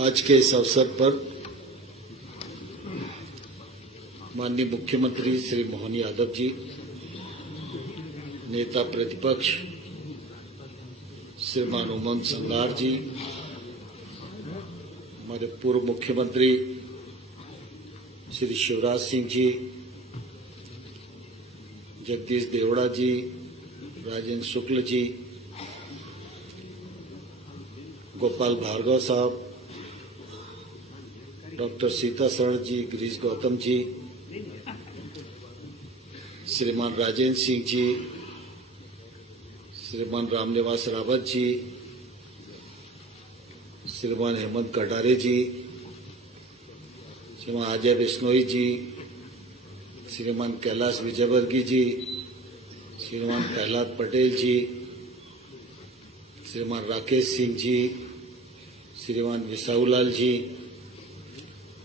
आज के इस अवसर पर माननीय मुख्यमंत्री श्री मोहन यादव जी, नेता प्रतिपक्ष श्रीमान उमंग संगार जी, हमारे पूर्व मुख्यमंत्री श्री शिवराज सिंह जी, जगदीश देवड़ा जी, राजेंद्र शुक्ल जी, गोपाल भार्गव साहब, डॉक्टर सीता शरण जी, गिरीश गौतम जी, श्रीमान राजेंद्र सिंह जी, श्रीमान रामनिवास रावत जी, श्रीमान हेमंत कटारे जी, श्रीमान अजय बिश्नोई जी, श्रीमान कैलाश विजयवर्गीय जी, श्रीमान प्रहलाद पटेल जी, श्रीमान राकेश सिंह जी, श्रीमान विसाऊलाल जी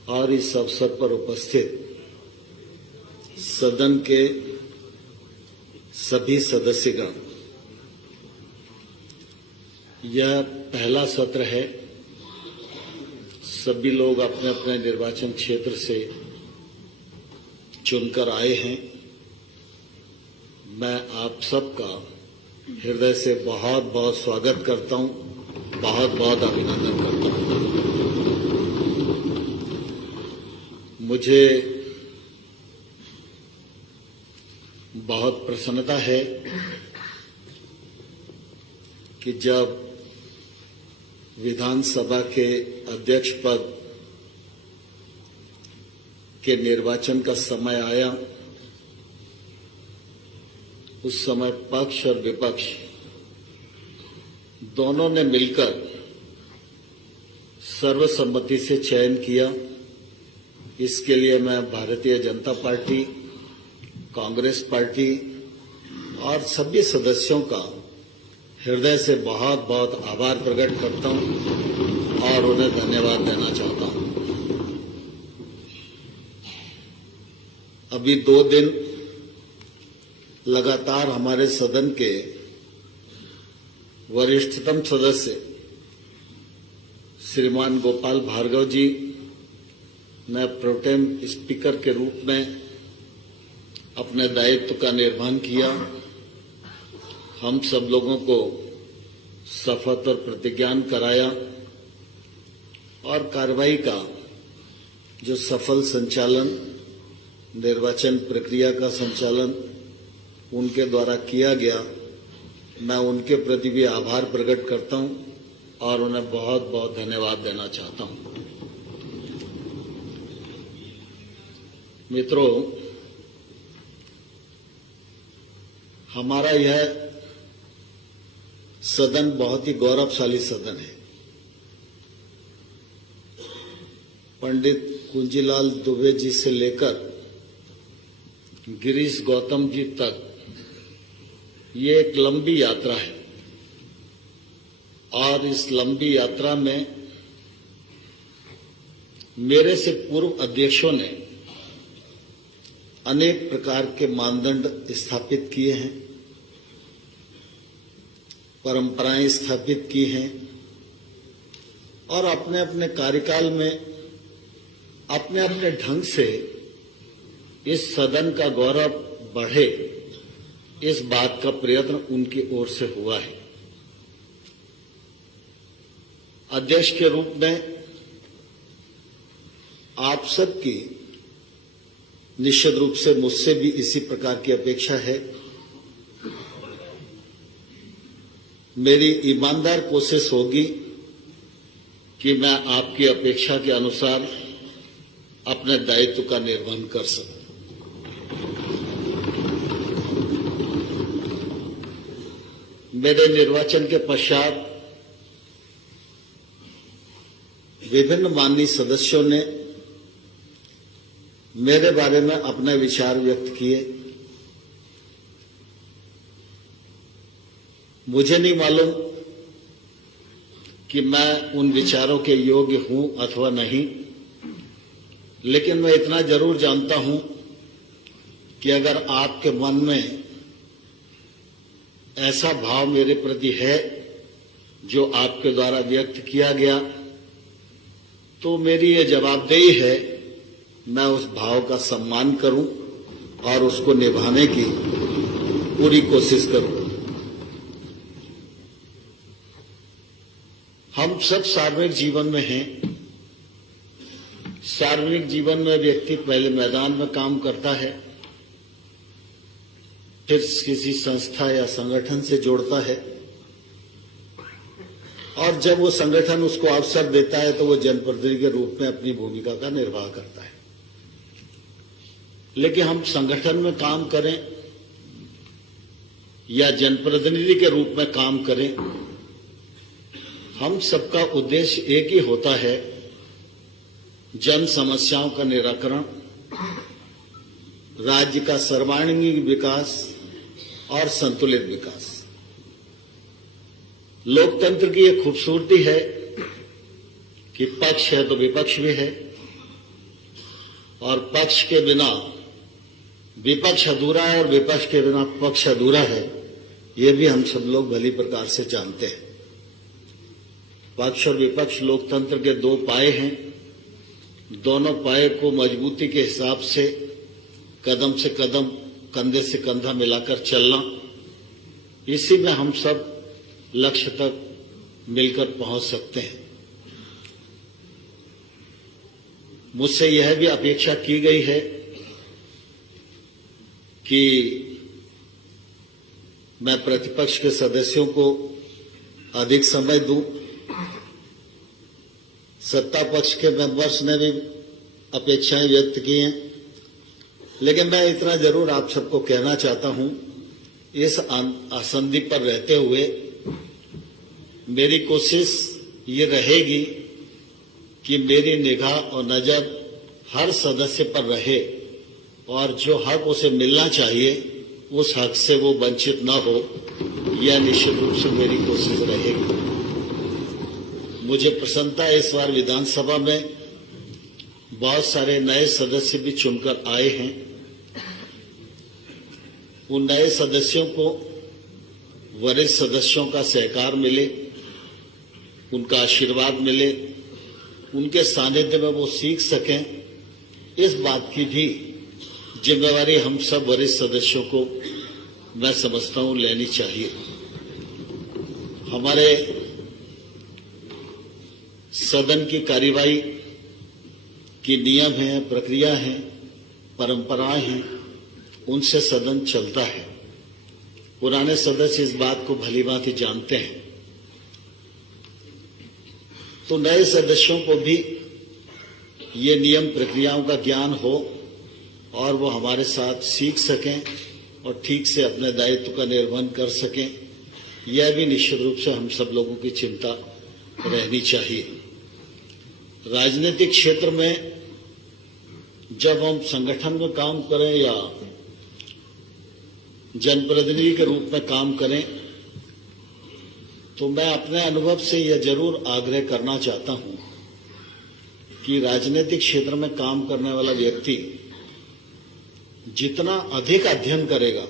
और इस अवसर पर उपस्थित सदन के सभी सदस्यगण, यह पहला सत्र है। सभी लोग अपने अपने निर्वाचन क्षेत्र से चुनकर आए हैं। मैं आप सबका हृदय से बहुत बहुत स्वागत करता हूं, बहुत बहुत अभिनंदन करता हूं। मुझे बहुत प्रसन्नता है कि जब विधानसभा के अध्यक्ष पद के निर्वाचन का समय आया, उस समय पक्ष और विपक्ष दोनों ने मिलकर सर्वसम्मति से चयन किया। इसके लिए मैं भारतीय जनता पार्टी, कांग्रेस पार्टी और सभी सदस्यों का हृदय से बहुत बहुत आभार प्रकट करता हूं और उन्हें धन्यवाद देना चाहता हूं। अभी 2 दिन लगातार हमारे सदन के वरिष्ठतम सदस्य श्रीमान गोपाल भार्गव जी ने प्रोटेम स्पीकर के रूप में अपने दायित्व का निर्वहन किया। हम सब लोगों को शपथ और प्रतिज्ञान कराया और कार्रवाई का जो सफल संचालन, निर्वाचन प्रक्रिया का संचालन उनके द्वारा किया गया, मैं उनके प्रति भी आभार प्रकट करता हूं और उन्हें बहुत बहुत धन्यवाद देना चाहता हूं। मित्रों, हमारा यह सदन बहुत ही गौरवशाली सदन है। पंडित कुंजीलाल दुबे जी से लेकर गिरीश गौतम जी तक ये एक लंबी यात्रा है और इस लंबी यात्रा में मेरे से पूर्व अध्यक्षों ने अनेक प्रकार के मानदंड स्थापित किए हैं, परंपराएं स्थापित की हैं और अपने अपने कार्यकाल में अपने अपने ढंग से इस सदन का गौरव बढ़े, इस बात का प्रयत्न उनकी ओर से हुआ है। अध्यक्ष के रूप में आप सबकी निश्चित रूप से मुझसे भी इसी प्रकार की अपेक्षा है। मेरी ईमानदार कोशिश होगी कि मैं आपकी अपेक्षा के अनुसार अपने दायित्व का निर्वहन कर सकूं। मेरे निर्वाचन के पश्चात विभिन्न माननीय सदस्यों ने मेरे बारे में अपने विचार व्यक्त किए। मुझे नहीं मालूम कि मैं उन विचारों के योग्य हूं अथवा नहीं, लेकिन मैं इतना जरूर जानता हूं कि अगर आपके मन में ऐसा भाव मेरे प्रति है जो आपके द्वारा व्यक्त किया गया, तो मेरी ये जवाबदेही है, मैं उस भाव का सम्मान करूं और उसको निभाने की पूरी कोशिश करूं। हम सब सार्वजनिक जीवन में हैं। सार्वजनिक जीवन में व्यक्ति पहले मैदान में काम करता है, फिर किसी संस्था या संगठन से जोड़ता है, और जब वो संगठन उसको अवसर देता है तो वो जनप्रतिनिधि के रूप में अपनी भूमिका का निर्वाह करता है। लेकिन हम संगठन में काम करें या जनप्रतिनिधि के रूप में काम करें, हम सबका उद्देश्य एक ही होता है, जन समस्याओं का निराकरण, राज्य का सर्वांगीण विकास और संतुलित विकास। लोकतंत्र की एक खूबसूरती है कि पक्ष है तो विपक्ष भी है, और पक्ष के बिना विपक्ष अधूरा है और विपक्ष के बिना पक्ष अधूरा है। ये भी हम सब लोग भली प्रकार से जानते हैं। पक्ष और विपक्ष लोकतंत्र के दो पाए हैं। दोनों पाए को मजबूती के हिसाब से कदम से कदम, कंधे से कंधा मिलाकर चलना, इसी में हम सब लक्ष्य तक मिलकर पहुंच सकते हैं। मुझसे यह भी अपेक्षा की गई है कि मैं प्रतिपक्ष के सदस्यों को अधिक समय दूं। सत्ता पक्ष के मेंबर्स ने भी अपेक्षाएं व्यक्त की हैं, लेकिन मैं इतना जरूर आप सबको कहना चाहता हूं, इस आसंदी पर रहते हुए मेरी कोशिश ये रहेगी कि मेरी निगाह और नजर हर सदस्य पर रहे, और जो हक उसे मिलना चाहिए उस हक से वो वंचित न हो, यह निश्चित रूप से मेरी कोशिश रहेगी। मुझे प्रसन्नता है, इस बार विधानसभा में बहुत सारे नए सदस्य भी चुनकर आए हैं। उन नए सदस्यों को वरिष्ठ सदस्यों का सहकार मिले, उनका आशीर्वाद मिले, उनके सानिध्य में वो सीख सकें, इस बात की भी जिम्मेवारी हम सब वरिष्ठ सदस्यों को मैं समझता हूं लेनी चाहिए। हमारे सदन की कार्यवाही की नियम हैं, प्रक्रिया हैं, परंपराएं हैं, उनसे सदन चलता है। पुराने सदस्य इस बात को भलीभांति जानते हैं। तो नए सदस्यों को भी ये नियम प्रक्रियाओं का ज्ञान हो और वो हमारे साथ सीख सकें और ठीक से अपने दायित्व का निर्वहन कर सकें, यह भी निश्चित रूप से हम सब लोगों की चिंता रहनी चाहिए। राजनीतिक क्षेत्र में जब हम संगठन में काम करें या जनप्रतिनिधि के रूप में काम करें, तो मैं अपने अनुभव से यह जरूर आग्रह करना चाहता हूं कि राजनीतिक क्षेत्र में काम करने वाला व्यक्ति जितना अधिक अध्ययन करेगा,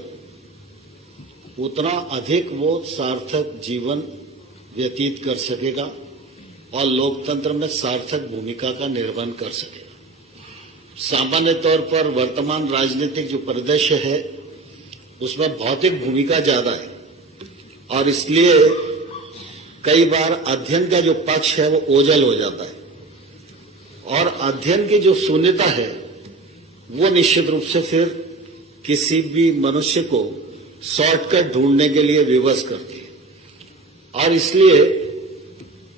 उतना अधिक वो सार्थक जीवन व्यतीत कर सकेगा और लोकतंत्र में सार्थक भूमिका का निर्वहन कर सकेगा। सामान्य तौर पर वर्तमान राजनीतिक जो परिदृश्य है, उसमें भौतिक भूमिका ज्यादा है, और इसलिए कई बार अध्ययन का जो पक्ष है वो ओझल हो जाता है, और अध्ययन की जो शून्यता है वो निश्चित रूप से फिर किसी भी मनुष्य को शॉर्टकट ढूंढने के लिए विवश करती है। और इसलिए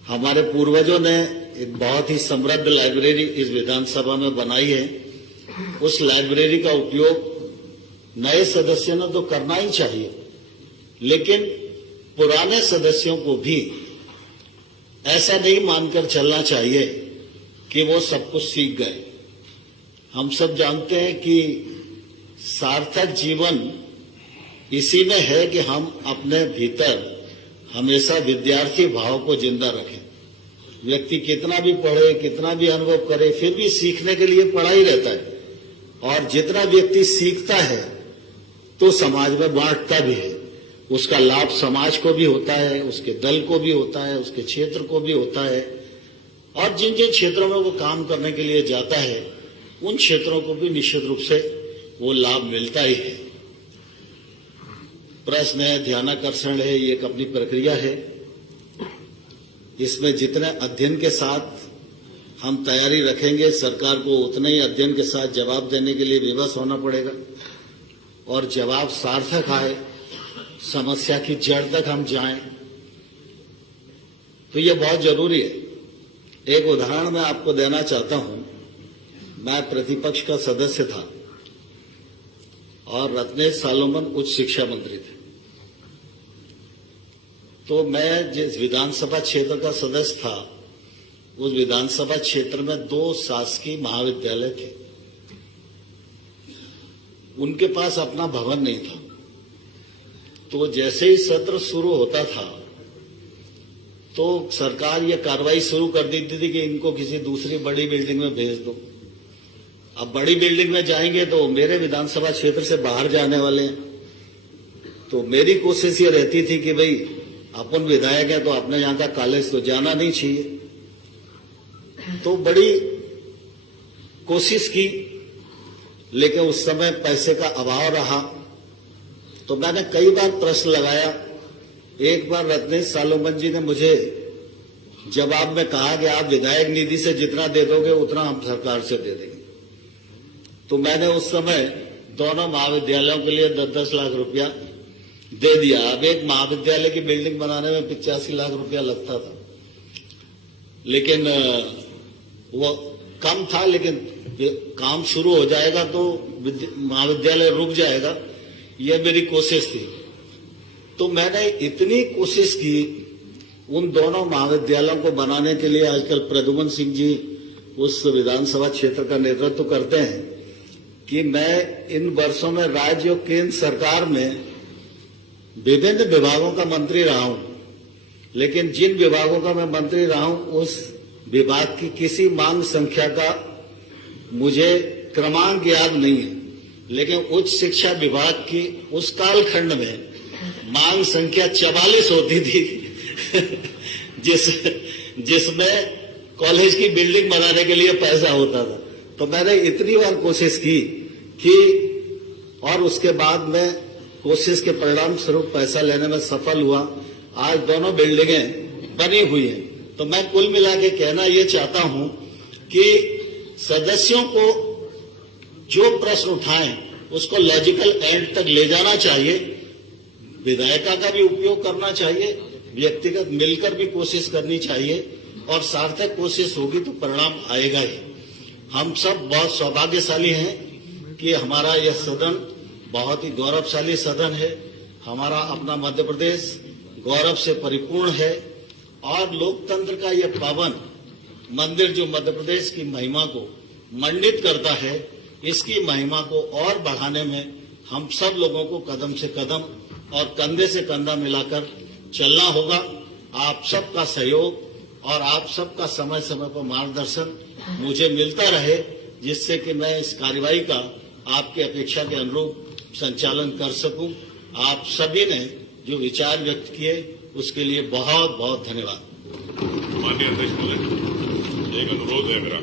हमारे पूर्वजों ने एक बहुत ही समृद्ध लाइब्रेरी इस विधानसभा में बनाई है। उस लाइब्रेरी का उपयोग नए सदस्यों ने तो करना ही चाहिए, लेकिन पुराने सदस्यों को भी ऐसा नहीं मानकर चलना चाहिए कि वो सब कुछ सीख गए। हम सब जानते हैं कि सार्थक जीवन इसी में है कि हम अपने भीतर हमेशा विद्यार्थी भाव को जिंदा रखें। व्यक्ति कितना भी पढ़े, कितना भी अनुभव करे, फिर भी सीखने के लिए पढ़ा ही रहता है, और जितना व्यक्ति सीखता है तो समाज में बांटता भी है। उसका लाभ समाज को भी होता है, उसके दल को भी होता है, उसके क्षेत्र को भी होता है, और जिन जिन क्षेत्रों में वो काम करने के लिए जाता है उन क्षेत्रों को भी निश्चित रूप से वो लाभ मिलता ही है। प्रश्न है, ध्यानाकर्षण है, ये एक अपनी प्रक्रिया है। इसमें जितने अध्ययन के साथ हम तैयारी रखेंगे, सरकार को उतने ही अध्ययन के साथ जवाब देने के लिए विवश होना पड़ेगा और जवाब सार्थक आए, समस्या की जड़ तक हम जाएं, तो ये बहुत जरूरी है। एक उदाहरण मैं आपको देना चाहता हूं। मैं प्रतिपक्ष का सदस्य था और रत्नेश सालोमन उच्च शिक्षा मंत्री थे। तो मैं जिस विधानसभा क्षेत्र का सदस्य था, उस विधानसभा क्षेत्र में 2 शासकीय महाविद्यालय थे। उनके पास अपना भवन नहीं था। तो जैसे ही सत्र शुरू होता था तो सरकार ये कार्रवाई शुरू कर देती थी कि इनको किसी दूसरी बड़ी बिल्डिंग में भेज दो। अब बड़ी बिल्डिंग में जाएंगे तो मेरे विधानसभा क्षेत्र से बाहर जाने वाले हैं। तो मेरी कोशिश ये रहती थी कि भाई अपन विधायक है तो अपने यहाँ का कॉलेज तो जाना नहीं चाहिए। तो बड़ी कोशिश की, लेकिन उस समय पैसे का अभाव रहा। तो मैंने कई बार प्रश्न लगाया। एक बार रत्नेश सालोमन जी ने मुझे जवाब में कहा कि आप विधायक निधि से जितना दे दोगे उतना हम सरकार से दे देंगे। तो मैंने उस समय दोनों महाविद्यालयों के लिए 10-10 लाख रुपया दे दिया। अब एक महाविद्यालय की बिल्डिंग बनाने में 85 लाख रुपया लगता था, लेकिन वो कम था। लेकिन काम शुरू हो जाएगा तो महाविद्यालय रुक जाएगा, यह मेरी कोशिश थी। तो मैंने इतनी कोशिश की उन दोनों महाविद्यालयों को बनाने के लिए। आजकल प्रद्युमन सिंह जी उस विधानसभा क्षेत्र का नेतृत्व करते हैं कि मैं इन वर्षों में राज्य और केंद्र सरकार में विभिन्न विभागों का मंत्री रहा हूं, लेकिन जिन विभागों का मैं मंत्री रहा हूं उस विभाग की किसी मांग संख्या का मुझे क्रमांक याद नहीं है। लेकिन उच्च शिक्षा विभाग की उस कालखंड में मांग संख्या 44 होती थी जिसमें कॉलेज की बिल्डिंग बनाने के लिए पैसा होता था। तो मैंने इतनी बार कोशिश की कि और उसके बाद में कोशिश के परिणाम स्वरूप पैसा लेने में सफल हुआ। आज दोनों बिल्डिंगें बनी हुई हैं। तो मैं कुल मिला के कहना ये चाहता हूं कि सदस्यों को जो प्रश्न उठाएं उसको लॉजिकल एंड तक ले जाना चाहिए। विधायिका का भी उपयोग करना चाहिए, व्यक्तिगत मिलकर भी कोशिश करनी चाहिए और सार्थक कोशिश होगी तो परिणाम आएगा ही। हम सब बहुत सौभाग्यशाली हैं कि हमारा यह सदन बहुत ही गौरवशाली सदन है। हमारा अपना मध्य प्रदेश गौरव से परिपूर्ण है और लोकतंत्र का यह पावन मंदिर जो मध्य प्रदेश की महिमा को मंडित करता है, इसकी महिमा को और बढ़ाने में हम सब लोगों को कदम से कदम और कंधे से कंधा मिलाकर चलना होगा। आप सबका सहयोग और आप सबका समय समय पर मार्गदर्शन मुझे मिलता रहे, जिससे कि मैं इस कार्यवाही का आपकी अपेक्षा के अनुरूप संचालन कर सकूं। आप सभी ने जो विचार व्यक्त किए उसके लिए बहुत बहुत धन्यवाद। माननीय अध्यक्ष महोदय, एक अनुरोध है मेरा।